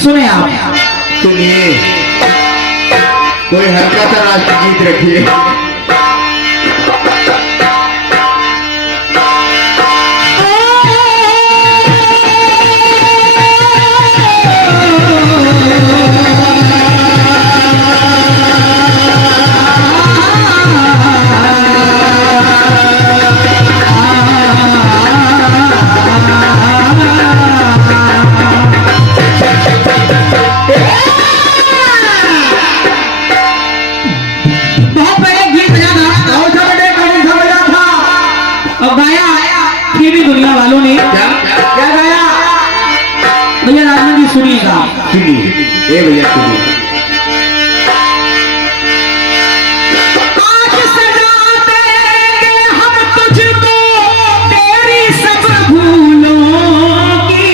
सुने आप, सुनिए, कोई हल्का सा राष्ट्रगीत रखिए। दुनिया वालों ने क्या गाया भैया? राजन जी सुनिएगा। सुनिए, ए भैया सुनिए। आज सजा देंगे हम तुझको तेरी सब भूलों की।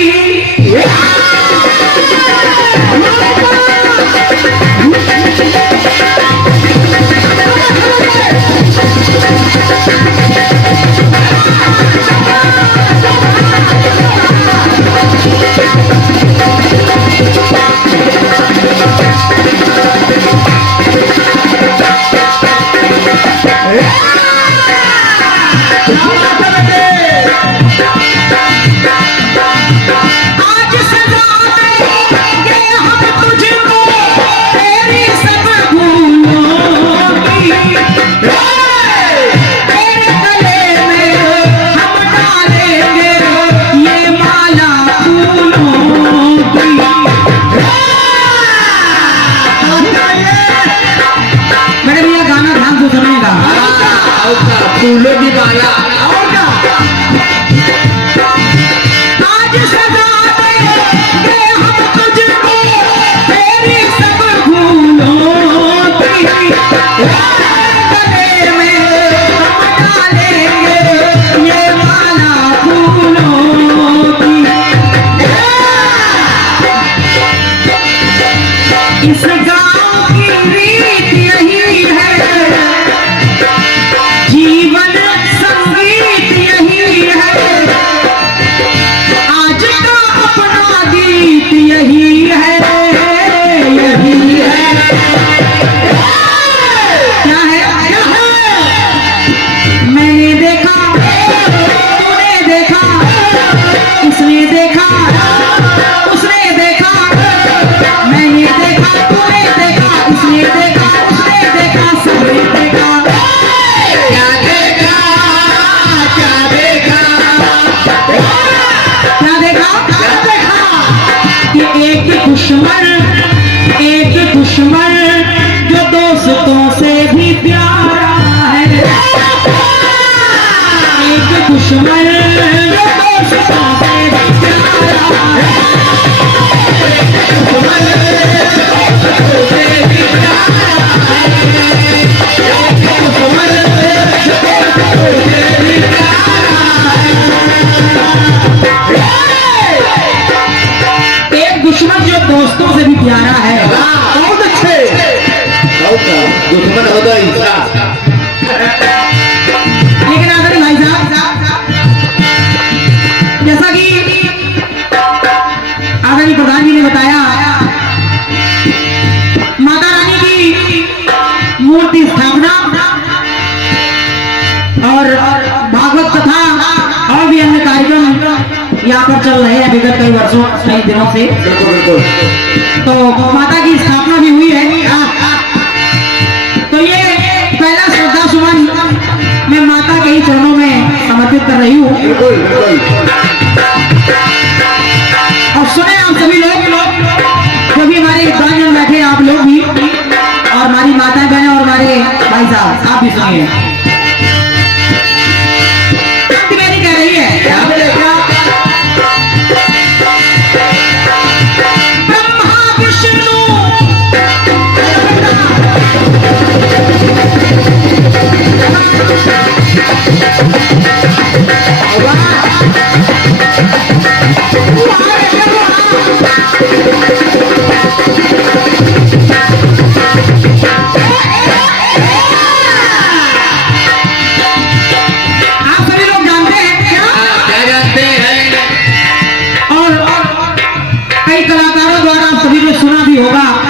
फूलों की माला और क्या? आज सजा देंगे हम तुझको तेरी सब भूलों की। गले में हम डालेंगे ये माला फूलों की। इस गाँव की रीत यही है, जीवन संगीत यही है, आज का अपना गीत यही है, यही है। क्या है? क्या है? मैंने देखा, तूने देखा, इसने देखा, उसने देखा, मैंने देखा, तूने देखा, इसने देखा, उसने देखा, सबने देखा। क्या देखा, क्या देखा, क्या देखा? क्या देखा? कि एक दुश्मन जो दोस्तों से भी प्यारा है। एक दुश्मन जो दोस्तों से भी प्यारा है। एक दुश्मन जो दोस्तों से भी प्यारा है। बहुत अच्छे। दुश्मन होता इंसान। लेकिन आदरणीय भाई साहब, जैसा कि आदरणीय प्रधान जी ने बताया, माता रानी की मूर्ति स्थापना और भागवत कथा और भी अन्य कार्यक्रम यहाँ पर चल रहे हैं विगत कई वर्षों, कई दिनों से। तो माता की स्थापना भी हुई है। तो ये पहला श्रद्धा सुमन मैं माता के ही चरणों में समर्पित कर रही हूँ। और सुने आप सभी लोग, जो भी हमारे विद्वान जन बैठे, आप लोग भी, और हमारी माताएं बहनें और हमारे भाई साहब, आप भी सुनिए। मेरी कह रही है ब्रह्मा विष्णु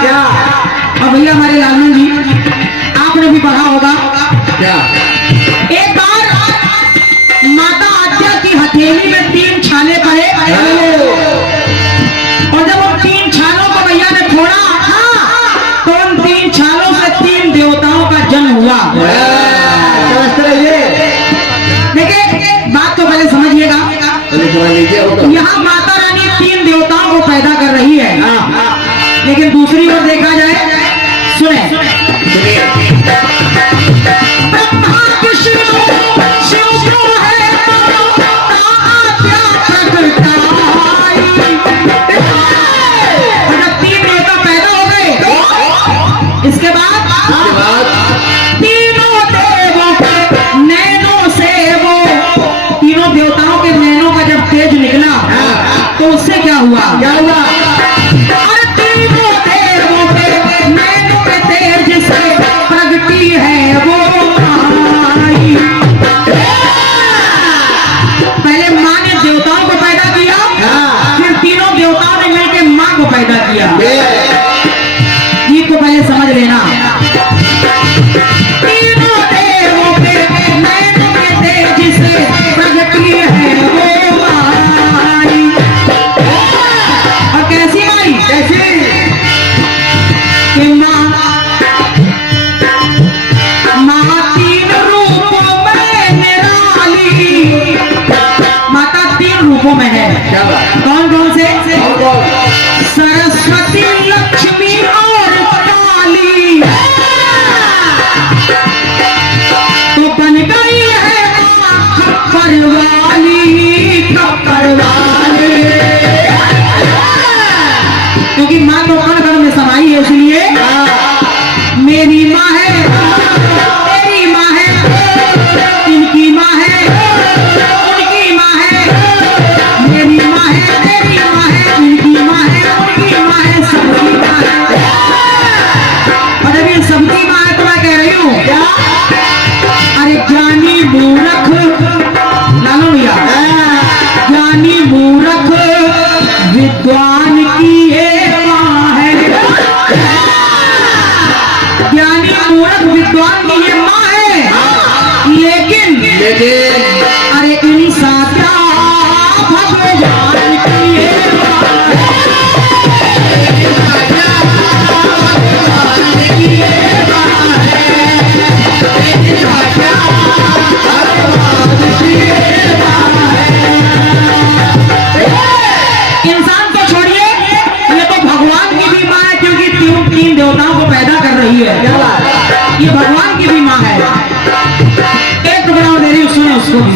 क्या और भैया हमारे लालमन जी आपने भी पढ़ा होगा, क्या एक बार माता आद्या की हथेली में 3 छाले पड़े और जब उन 3 छालों को भैया ने फोड़ा तो उन 3 छालों से 3 देवताओं का जन्म हुआ। देखिए बात तो पहले समझिएगा, यहाँ माता रानी 3 देवताओं को पैदा कर रही है, लेकिन दूसरी ओर देखा जाए, सुने ब्रह्मा विष्णु शिव जो है आद्या प्रगटाई। और जब 3 देवता पैदा हो गए, इसके बाद तीनों देवों के नैनों से वो तीनों देवताओं के नैनों का जब तेज निकला तो उससे क्या हुआ? और तीनों देवों के नैनों के तेज से प्रगटी है वो आई। पहले माँ ने देवताओं को पैदा किया, फिर तीनों देवताओं ने मिलकर माँ को पैदा किया। ये को पहले समझ लेना, तीनों देवों के नैनों के तेज से प्रगटी है वो आई। और कैसी आई? कैसी कि माँ 3 रूपों में निराली। माता 3 रूपों में है, कौन कौन से? सरस्वती, लक्ष्मी और काली। तो बन गई है माँ खप्पर वाली, खप्पर वाली। क्योंकि माँ तो कण कण में समाई है, इसलिए मेरी माँ है, तेरी माँ है, इनकी माँ है, उनकी माँ है, मेरी माँ है, तेरी माँ है, इनकी माँ है, उनकी माँ है, सबकी माँ है। और अभी सबकी माँ है तो मैं कह रही हूँ, अरे ज्ञानी मूर्ख, लालो भैया, ज्ञानी मूर्ख विद्वान की ये माँ है। ज्ञानी मूर्ख विद्वान की ये माँ है, लेकिन अरे इंसान क्या भगवान की ये माँ है। इंसान को छोड़िए, ये तो भगवान की भी माँ है, क्योंकि 3 देवताओं को पैदा कर रही है। ये भगवान की भी माँ है। एक टुकड़ा और दे रही हूँ, सुने उसको भी।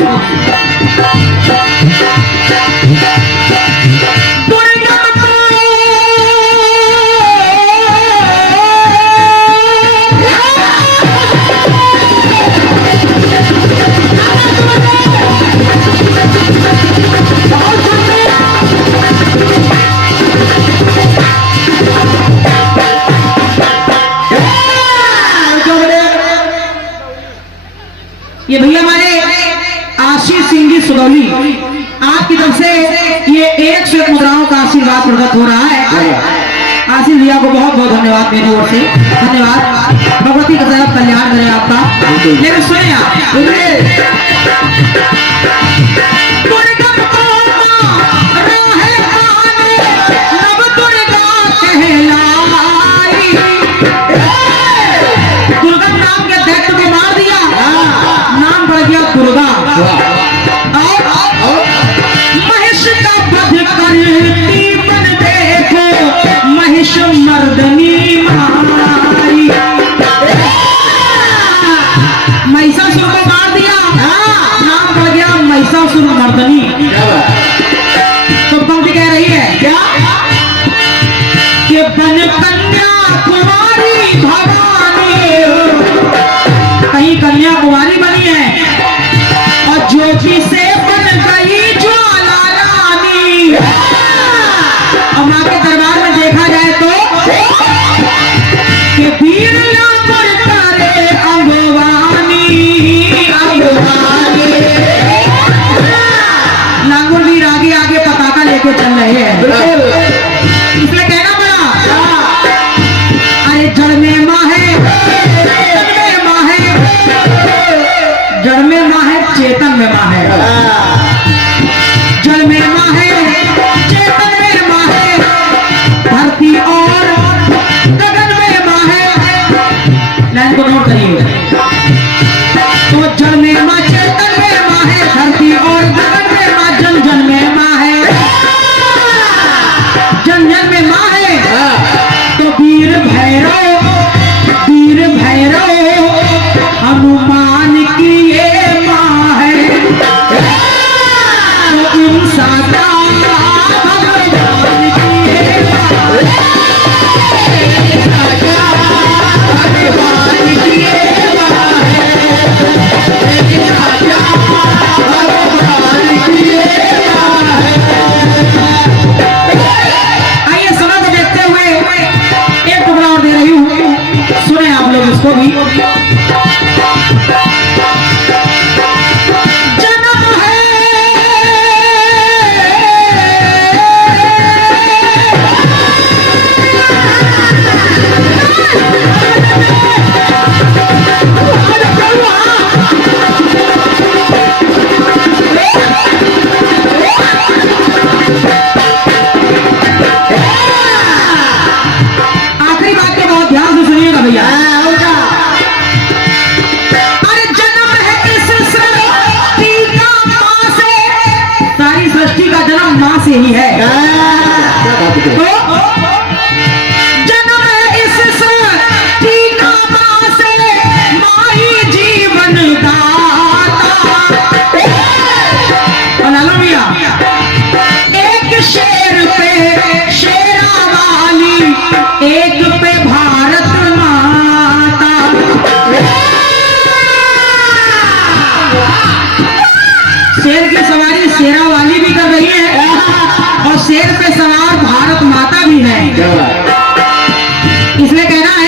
ये भैया हमारे आशीष सिंह जी सुगौली, आपकी तरफ से ये 101 मुद्राओं का आशीर्वाद प्रदत्त हो रहा है। आशीष भैया को बहुत बहुत धन्यवाद मेरी ओर से, धन्यवाद। भगवती का तरफ कल्याण करे आपका। लेकिन सुनिए आप, दुर्गम नाम के दैत्य को मार दिया, नाम पड़ गया दुर्गा। और महिष का वध करती बन देखो, महिष मर्दनी मारी। महिषासुर को मार दिया, नाम पड़ गया महिषासुर मर्दनी। तो पंक्ति कह रही है क्या कि बन कन्या कुमारी भवानी, कहीं कन्या कुमारी बनी है और ज्योति से बन गई ज्वाला रानी। और माँ के दरबार में देखा जाए तो कि वीर लांगुर करे अंगवानी, अंगवानी। लांगुर वीर आगे आगे पताका लेके चल रहे हैं, इसलिए कहना पड़ा उसको भी। जन्म है आखिरी बात के बहुत ध्यान से सुनिएगा भैया। अरे जन्म है इस सृष्टि का मां से, सारी सृष्टि का जन्म मां से ही है। तो जन्म है इस सृष्टि का मां से, मां ही जीवन दाता। और लालू भैया एक शेर पे शेरा वाली, एक पे भारत माता। शेर की सवारी शेरा वाली भी कर रही है और शेर पे सवार भारत माता भी है। इसलिए कहना है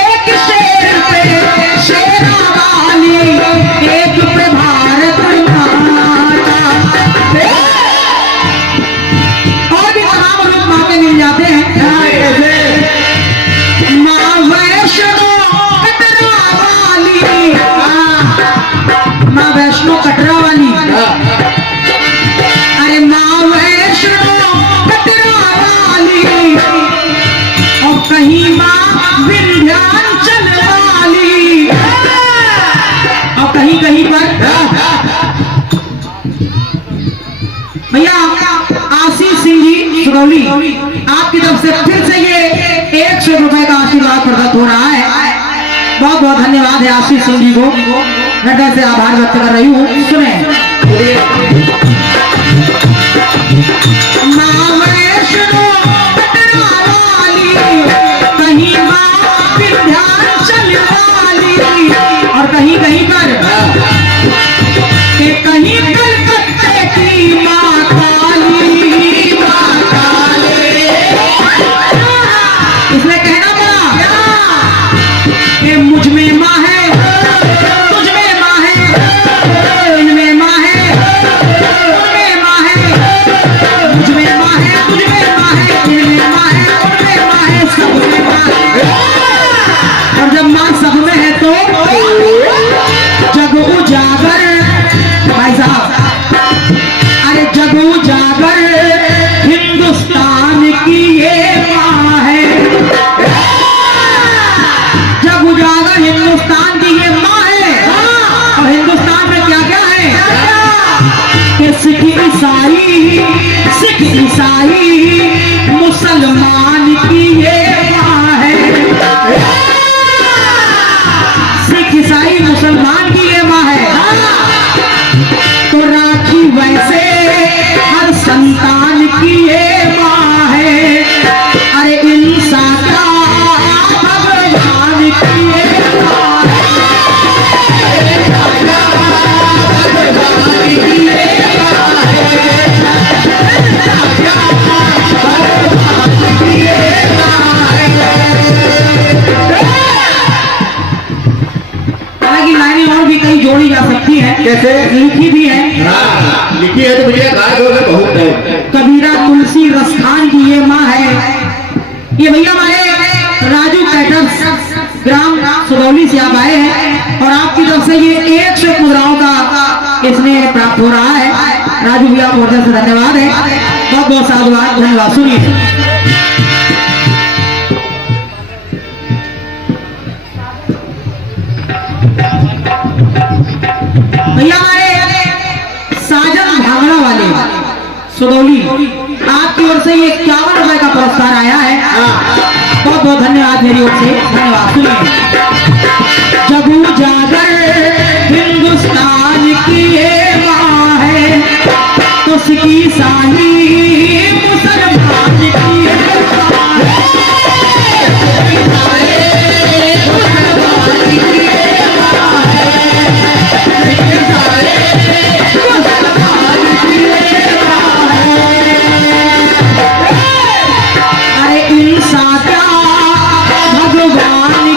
एक शेर पे शेरा वाली, एक पे भारत माता। और भी तमाम लोग माँ के मिल जाते हैं। माँ वैष्णो कटरा वाली, माँ वैष्णो कटरा वाली। अरे माँ वैष्णो कटरा वाली, और कहीं माँ विंध्याचल वाली, और कहीं कहीं पर भैया आशीष सिंह जी सुगौली, आपकी तरफ से फिर से ये 100 रुपए का आशीर्वाद प्रदत्त हो रहा है। बहुत बहुत धन्यवाद है आशीष सिंह जी को, हृदय से आभार व्यक्त कर रही हूँ। सुने माँ वैष्णो कटरा वाली, कहीं माँ विंध्याचल वाली, और कहीं कहीं पर कि कहीं कलकत्ते की माँ काली, माँ काली। इसलिए कहना पड़ा कि मुझ में माँ है, तुझ में माँ है, इनमें माँ है, उनमें माँ है, मुझ में माँ है, तुझ में माँ है, इनमें माँ है, उनमें माँ है, सब में माँ है। और जब माँ सब में है तो जग उजागर, भाई साहब, अरे जग उजागर हिंदुस्तान की ये माँ है। जग उजागर हिंदुस्तान की ये माँ है। और हिंदुस्तान में क्या क्या है कि सिख ईसाई मुसलमान की ये माँ है। सिख ईसाई मुसलमान की ये माँ है। तो राखी वैसे हर संतान की ये माँ है। अरे इंसान का भगवान की ये माँ है। हालांकि लाइनें और भी कई जोड़ी जा सकती हैं, कैसे? लिखी भी है। लिखी है तो मुझे गाय बहुत है। कबीरा तुलसी रसखान की ये माँ है। ये भैया हमारे राजू कैटर्स ग्राम सुगौली से आप आए हैं और आपकी तरफ से ये 100 मुद्राओं का इसने प्राप्त हो रहा है। राजू भैया को बहुत से धन्यवाद है, बहुत बहुत साधुवाद, धन्यवाद। सुनिए भैया हमारे साजन भांगड़ा वाले सुगौली, आपकी ओर से ये 51 रुपए का पुरस्कार आया है। बहुत बहुत धन्यवाद मेरी ओर से, धन्यवाद। सुनिए जग उजागर हिंदुस्तान की ये माँ है, तो सिख ईसाई मुसलमान की ये माँ है। अरे इंसान का भगवान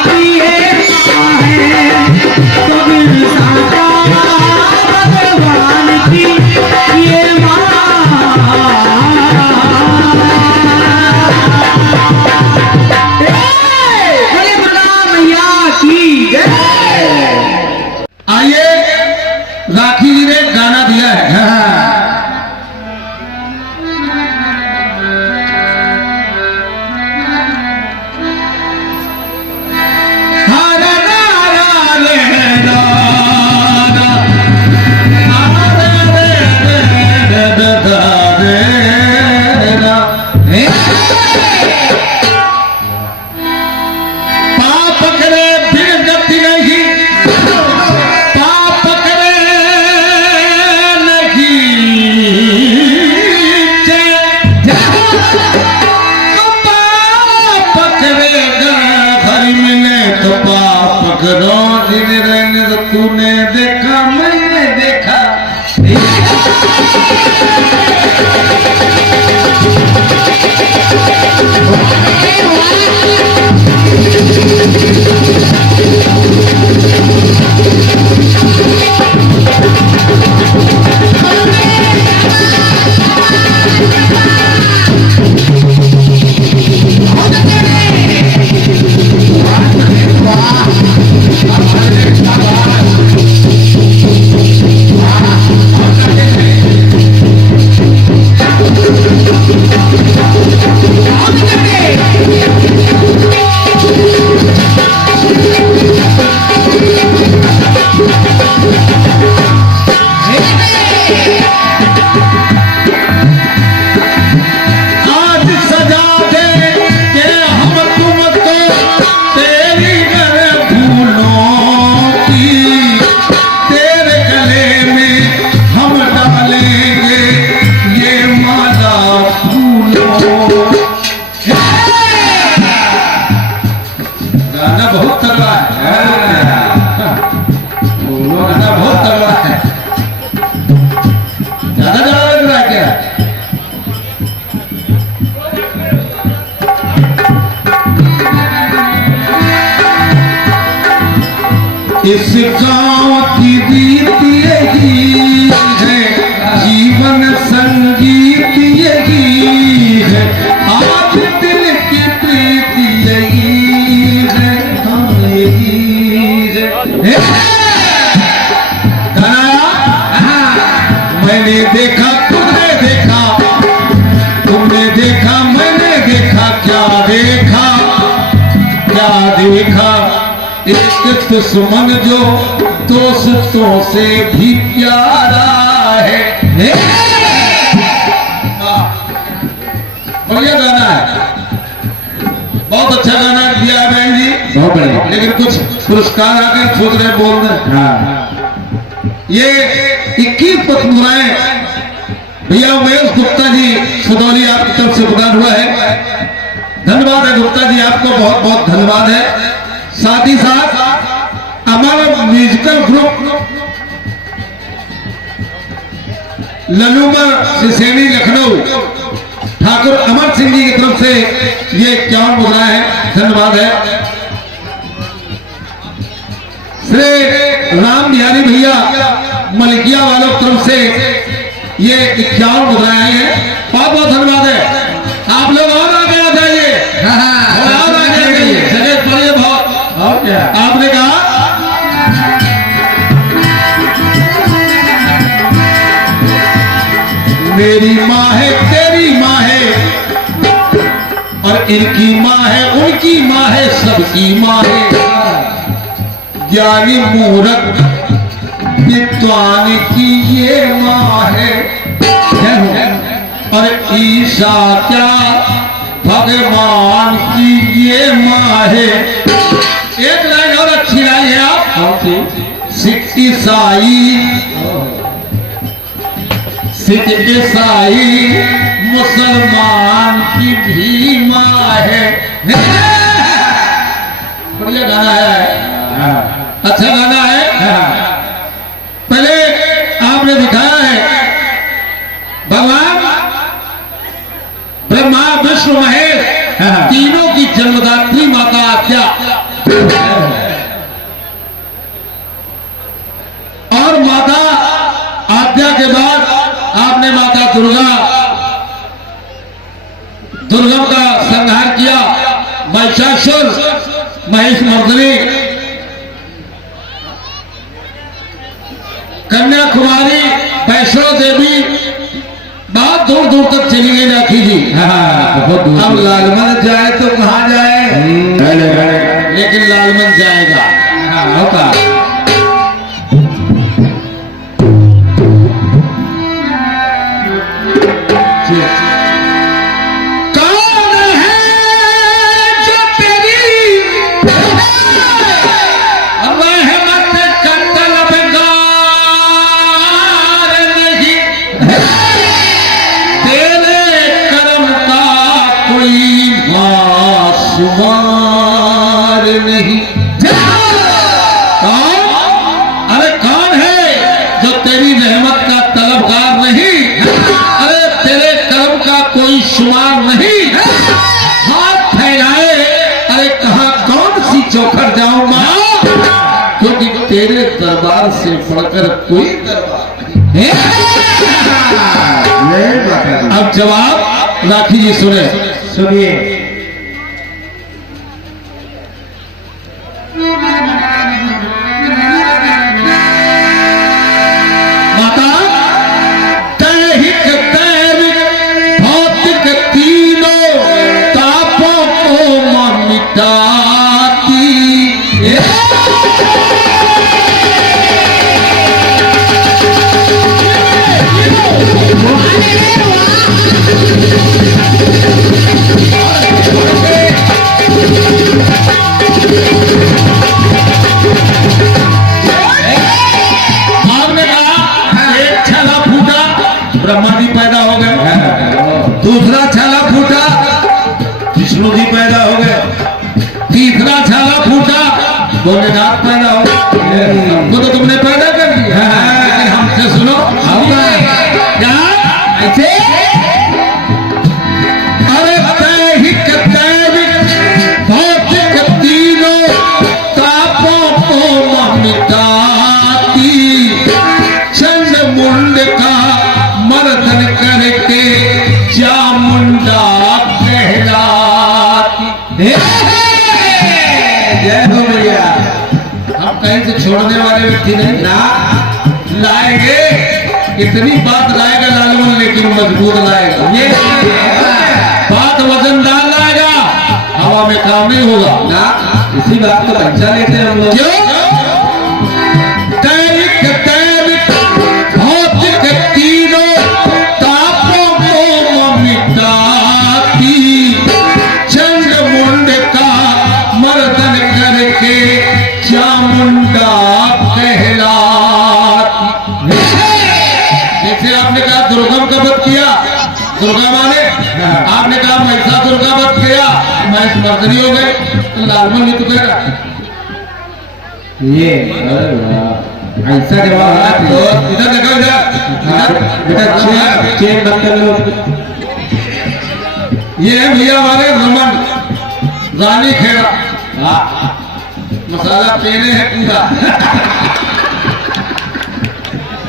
आज सजा दे के हम तुमको तेरी गले फूलों की, तेरे गले में हम डालेंगे ये माला फूलों। गाना बहुत तगड़ा है, गाना बहुत तगड़ा है, ज्यादा ज्यादा लग रहा है क्या? इस गांव की रीत यही है, जीवन संगीत यही है, आज दिल की प्रीत यही है, हाँ यही है। मैंने देखा तुमने देखा, तुमने देखा मैंने देखा, क्या देखा क्या देखा, एक दुश्मन जो दोस्तों से भी प्यारा है। बढ़िया गाना है, बहुत अच्छा गाना दिया है बहन जी, बहुत बढ़िया। लेकिन कुछ पुरस्कार आ गए, सोच रहे बोल रहे। हाँ ये 21 पतमुराएं भैया उमेश गुप्ता जी सुदौली आपकी तरफ से प्रदान हुआ है। धन्यवाद है गुप्ता जी, आपको बहुत बहुत धन्यवाद है। साथ ही साथ हमारा म्यूजिकल ग्रुप ललूमर सिसेनी लखनऊ ठाकुर अमर सिंह जी की तरफ से ये 51 मुद्रा है, धन्यवाद है। श्री राम बिहारी भैया मलिकिया वालों की तरफ से ये 51 मुद्राएं हैं, बहुत बहुत धन्यवाद है। आप लोग और आगे आ जाइए, और आगे आ जाइए, जगह पड़िए बहुत। आपने कहा मेरी माँ है तेरी माँ है, और इनकी माँ है उनकी माँ है सबकी माँ है, ज्ञानी मूर्ख विद्वान की ये माँ है, और ईशा क्या भगवान की ये माँ है। एक लाइन और अच्छी लाई है आप, सिख ईसाई सिख ईसाई मुसलमान की भी माँ है। बढ़िया गाना है, अच्छा गाना है। पहले आपने दिखाया है भगवान ब्रह्मा विष्णु महेश तीनों की जन्मदात्री माता आद्या, और माता आद्या के बाद आपने माता दुर्गा का संहार किया, महिषासुर महेश मर्दनी, कन्याकुमारी वैष्णो देवी, बहुत दूर दूर तक चली गई राखी जी। बहुत दूर। अब लालमन जाए तो कहाँ जाए, लेकिन लालमन जाएगा। होगा कौन है जो तेरी रहमत का तलबगार नहीं, तेरे करम का कोई वासुमार नहीं। कौन? अरे कौन है जो तेरी रहमत का तलबगार नहीं, अरे तेरे करम का कोई शुमार नहीं। हाथ फैलाए, अरे कहाँ कौन सी चौखट जाऊं मां, क्योंकि तेरे दरबार से बढ़कर कोई दरबार नहीं। अब जवाब राखी जी सुने, सुनिए। माता दैहिक दैविक भौतिक मिटाती। आपने कहा एक छाला फूटा, ब्रह्मा जी पैदा हो गए, दूसरा छाला फूटा, विष्णु जी पैदा हो गए, तीसरा छाला फूटा, भोलेनाथ पैदा हो गए। हमको तो तुमने पैदा कर दिया, लेकिन हमसे सुनो क्या ऐसे? अरे दैहिक दैविक भौतिक तीनों तापों को मिटाती, चंड मुंड का मर्दन करके चामुंडा कहलाती। जय हो भैया। हम कहीं से छोड़ने वाले व्यक्ति नहीं ना, लाएंगे इतनी बात लाएगा लालमन, लेकिन मजबूत लाएगा। ये बात वजनदार लाएगा, हवा में काम नहीं होगा ना। इसी बात को अच्छा लेते हैं हम लोग। क्यों? दैविक दैविक भौतिक तीनों तापों को मिटाती, चंड मुंड का मर्दन करके चामुंडा कहलाती। जैसे आपने कहा दुर्गम का वध किया, दुर्गा माने, आपने कहा महिषासुर का वध किया, महिष मर्दनी हो गए, तो लालमन ही तो कह रहा ये ऐसा जवाब है तो इधर देखो, इधर बेटा चेन बंद कर लो। ये है भैया हमारे रमन रानी खेड़ा, मसाला पेने है पूरा।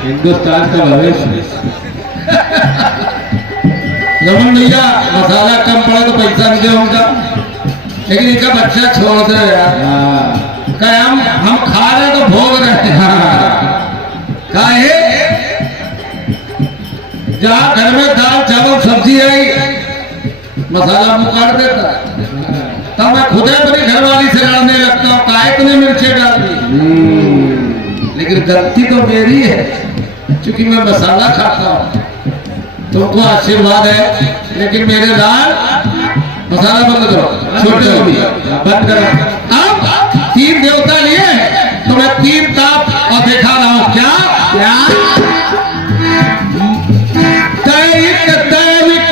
हिंदुस्तान का भविष्य। रमन भैया मसाला कम पड़ा तो पैसा नहीं दे उनका, लेकिन इनका बच्चा छोड़ दे यार। कहे हम खा रहे तो भोग रहे हैं। काहे? जहाँ घर में दाल चावल सब्जी आई, मसाला मुँह काट देता है। तब मैं खुद अपनी घरवाली से लड़ने लगता हूँ, काहे तूने मिर्ची डाल दी। लेकिन गलती तो मेरी है, क्योंकि मैं मसाला खाता हूँ। तुमको आशीर्वाद है, लेकिन मेरे लाल मसाला बंद करो, छोटे हो भी बंद करो। अब 3 देवता लिए हैं, तो मैं 3 ताप और दिखा रहा हूँ। क्या क्या? दैविक दैविक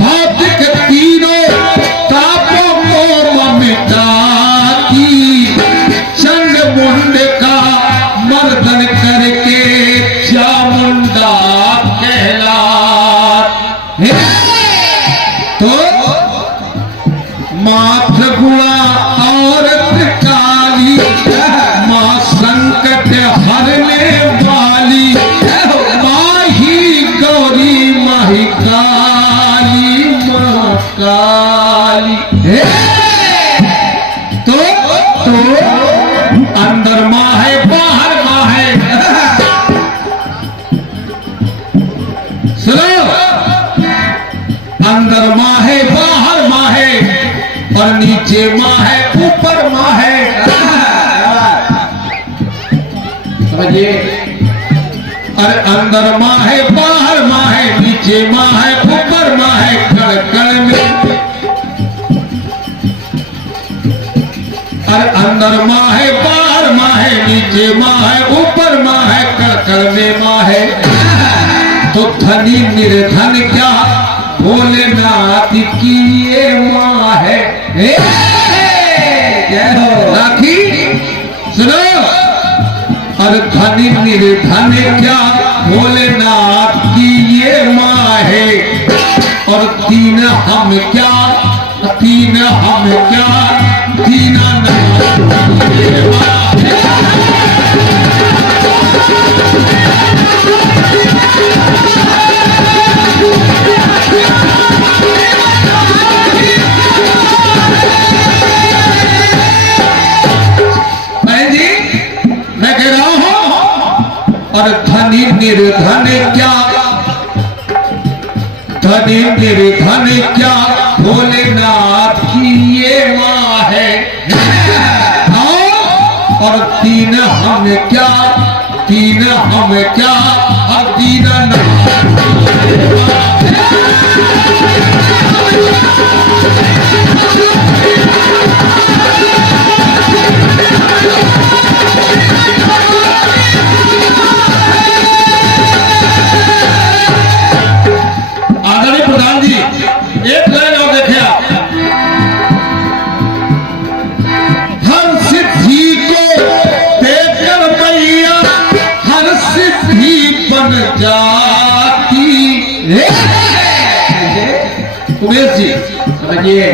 भौतिक तीनों तापों को मिटाती, चंड मुंड का मर्दन करके चामुंडा कहलाती। तो माथ गुणा औरत काली, माँ संकट हरने वाली, माही गौरी माही काली, माँ काली। तो अंदर माँ है, बाहर माँ है। सुनो, अंदर माँ है, बाहर माँ है, और नीचे माँ है, ऊपर माँ है। समझिए? अरे अंदर माँ है, बाहर माँ है, नीचे माँ है, ऊपर माँ है, कण कण में। अरे अंदर माँ है, बाहर माँ है, नीचे माँ है, ऊपर माँ है, कण कण में माँ है। तो धनी निर्धन क्या भोलेनाथ की ये माँ है। राखी सुनो, और धनी निर्धन क्या भोलेनाथ की ये माँ है। और तीन हम क्या, तीन हम क्या, तीना और धनी निर्धन क्या, धनी निर्धन क्या भोलेनाथ की ये माँ है। हमें क्या हर दीना ना आदरणीय प्रधान जी, एक लाइन और देखे आप। हर सिद्धि को देखकर मैया हर सिद्धि बन जाती। उमेश जी समझिए,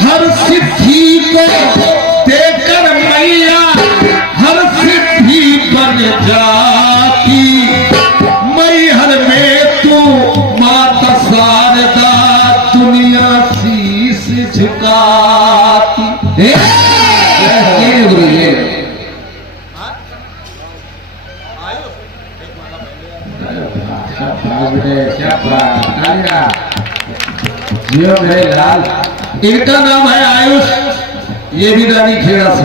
हर सिद्धि को देखकर मैया हर सिद्धि बन जाती। मैहर में तू माता शारदा दुनिया शीश झुकाती। ये गुरु ये जियो मेरे लाल। इनका नाम है आयुष, ये भी रानी खेड़ा से,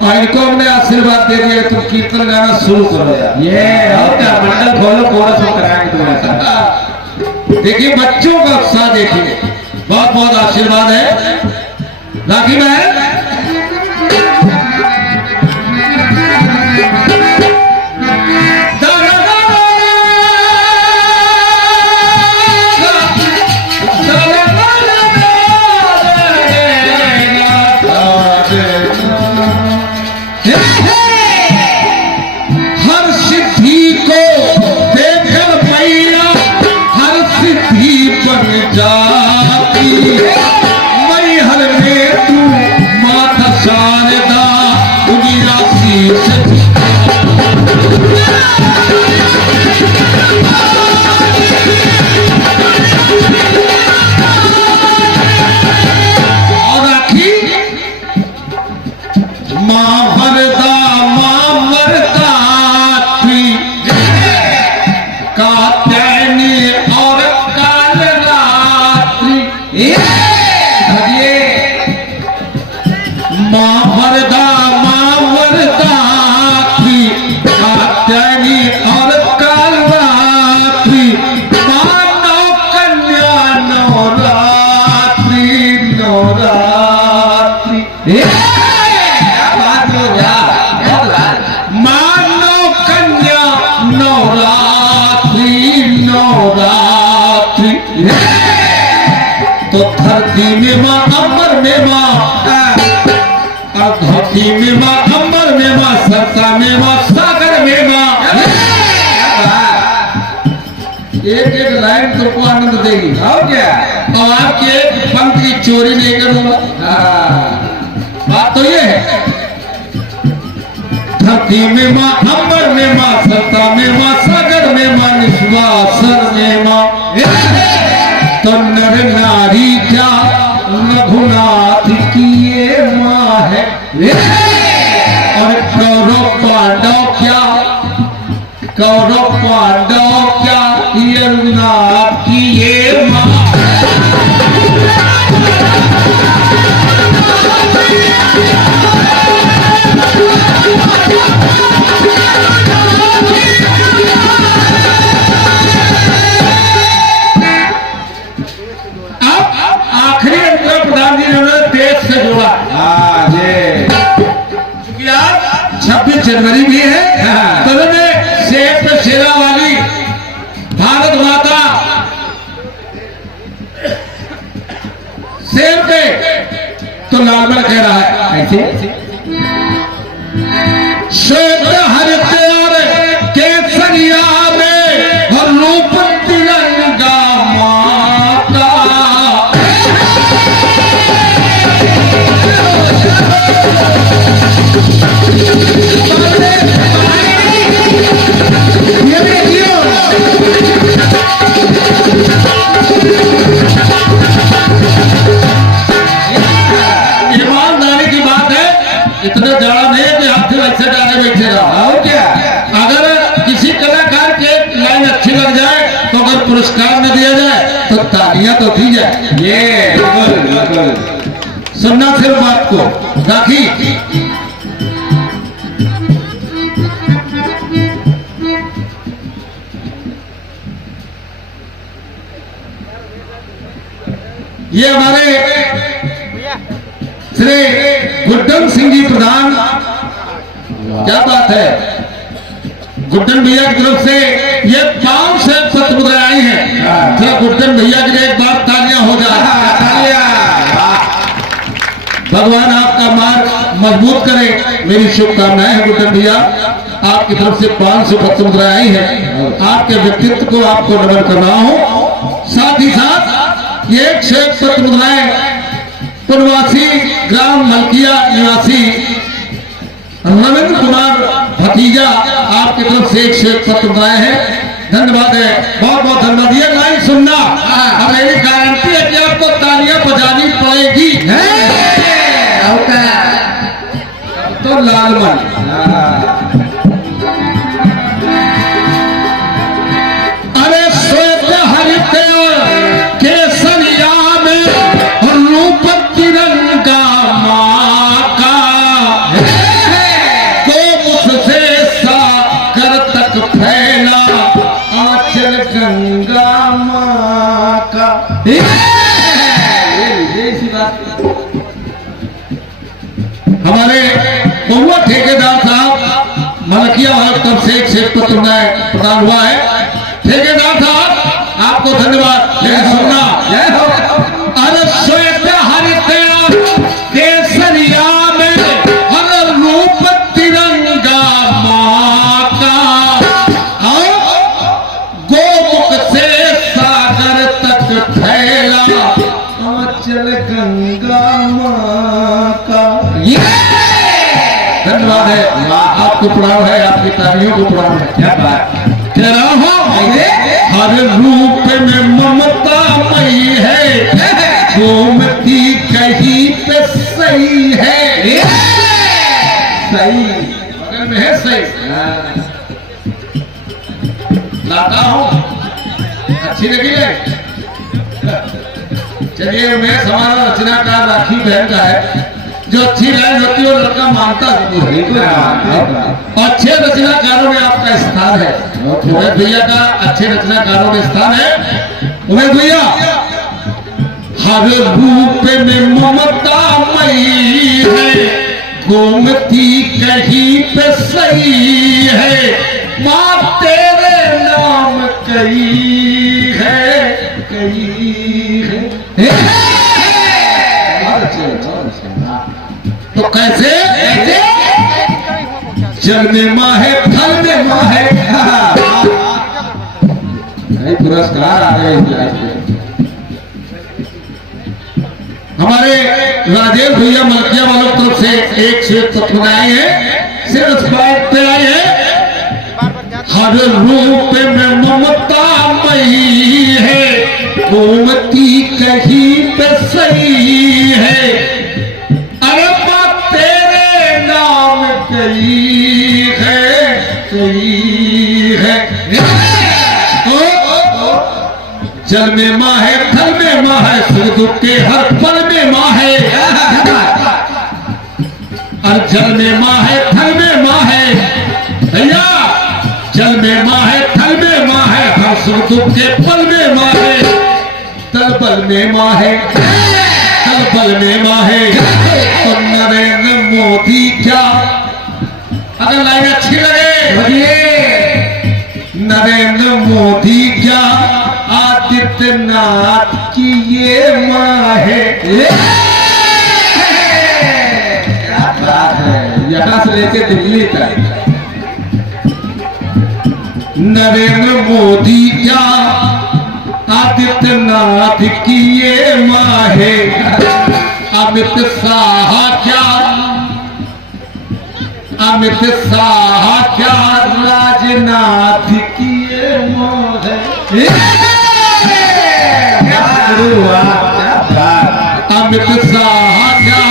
और इनको हमने आशीर्वाद दे दिया तुम कीर्तन गाना शुरू करो यार। ये और क्या मंडल खोलो, कोरस में कराएंगे तुम्हारे साथ। देखिए बच्चों का उत्साह देखिए, बहुत बहुत आशीर्वाद है। राखी बहन हर सिद्धि को देखकर मैया हर सिद्धि बन जाती। मैहर में तू माता शारदा दुनिया शीश और राखी मां वरदा कात्यायनी और कालरात्रि। मां वरदा कात्यायनी और कालरात्रि। मां नौ कन्या नवरात्रि नवरात्रि। मानो कन्या नवरात्रि नवरात्रि। तो धरती में माँ, अमर में माँ, और धरती में माँ, अमर में माँ, सरसा में माँ, सागर में माँ। एक एक लाइन तुमको आनंद देगी। और क्या, और आपके एक पंथ की चोरी नहीं करूंगा। बात तो ये है, धरती में माँ, अम्बर में माँ, सत्ता में माँ, सागर में माँ, निश्वासर में माँ। तो नर नारी क्या रघुनाथ की ये माँ है। और कौरव पांडव क्या, कौरव पांडव क्या ये नाथ की ये माँ। आखिरी अंतर प्रधान जी ने देश से जोड़ा। क्योंकि आज 26 जनवरी भी है, तो शेर पे शेरा वाली भारत माता शेर पे तो लालमन कह रहा है ऐसे श्वेत हरित और केसरिया में और रूप तिरंगा माता। ईमानदारी की बात है, इतना जाड़ा नहीं है कि हाथ वैसे डाले बैठे रहो। और क्या, अगर किसी कलाकार के लाइन अच्छी लग जाए तो अगर पुरस्कार न दिया जाए तो तालियां तो दी जाए। ये सुनना सिर्फ बात को। राखी ये हमारे श्री गुड्डन सिंह जी प्रधान, क्या बात है, गुड्डन भैया की तरफ से ये 500 सत मुद्राएं आई हैं। थोड़ा गुड्डन भैया के लिए एक बार तालियां हो जाए। भगवान आपका मार्ग मजबूत करे, मेरी शुभकामनाएं हैं गुड्डन भैया। आपकी तरफ से 500 सत मुद्राएं आई हैं, आपके व्यक्तित्व को आपको नमन कर रहा हूं। साथ ही साथ ये 1 सत मुद्राएं पुनवासी ग्राम मलकिया निवासी रविंद्र कुमार भतीजा आपकी तरफ से 1 सत मुद्राएं हैं। धन्यवाद है, बहुत बहुत धन्यवाद। ये लाइन सुनना और मेरी गारंटी है कि आपको तालियां बजानी पड़ेगी। तो लालमन अरे श्वेत हरित केसरिया में रूप तिरंगा माँ का, गोमुख से सागर तक फैला आंचल गंगा माँ का। हमारे बहुआ ठेकेदार साहब मलकिया और तरफ से 1 पत्र प्रदान हुआ है। ठेकेदार साहब आपको धन्यवाद। लेकिन सुनना, अरे श्वेत हरित केसरिया में हर रूप तिरंगा माँ का, गोमुख से सागर तक फैला आंचल गंगा माँ का। धन्यवाद है, आपको प्रणाम है, आपकी तालियों को प्रणाम है। क्या बात कह रहा हूं, हर रूप में ममता मई है, गोमती कहीं पे सही है। सही बगल में है, सही लाता हूं, अच्छी लगी है। चलिए, मैं हमारा रचनाकार राखी बहन का है, जो अच्छी लाइन होती है वो लड़का मानता है। अच्छे रचनाकारों में आपका स्थान है, उमेश भैया का अच्छे रचनाकारों में स्थान है। उमेश भैया, हर रूप में ममता मई है, गोमती कहीं पे सही है, माँ तेरे नाम कई है, कई है। तो कैसे? जल में माँ है, फल में माँ है। पुरस्कार आ गए। हमारे राजेश भैया मलकिया वालों की तरफ से 1 सत मुद्राएं हैं, सिर्फ इस बात पे आई है, हर रूप में ममता मई है, गोमती कहीं पे सही है, अरे माँ तेरे नाम कई है, कई है। जल में माँ है, थल में माँ है, सुख दुख के हर पल में माँ है। और जल में माँ है, थल में माँ है भैया, जल में माँ है, थल में माँ है, हर सुख दुख के पल में माँ है, तल पल में माँ है, तल पल में माँ है। तो नरेंद्र मोदी क्या, अगर लाइन अच्छी लगे, नरेंद्र मोदी क्या आदित्यनाथ की ये माँ है। क्या बात है, यहाँ से लेके दिल्ली तक नरेंद्र मोदी क्या आदित्यनाथ की ये माँ है। अमित शाह क्या, अमित शाह क्या राजनाथ की ये माँ है। अमित शाह क्या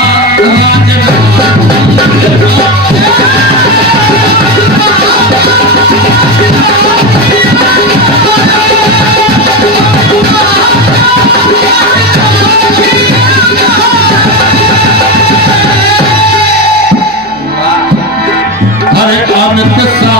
अरे अमित शाह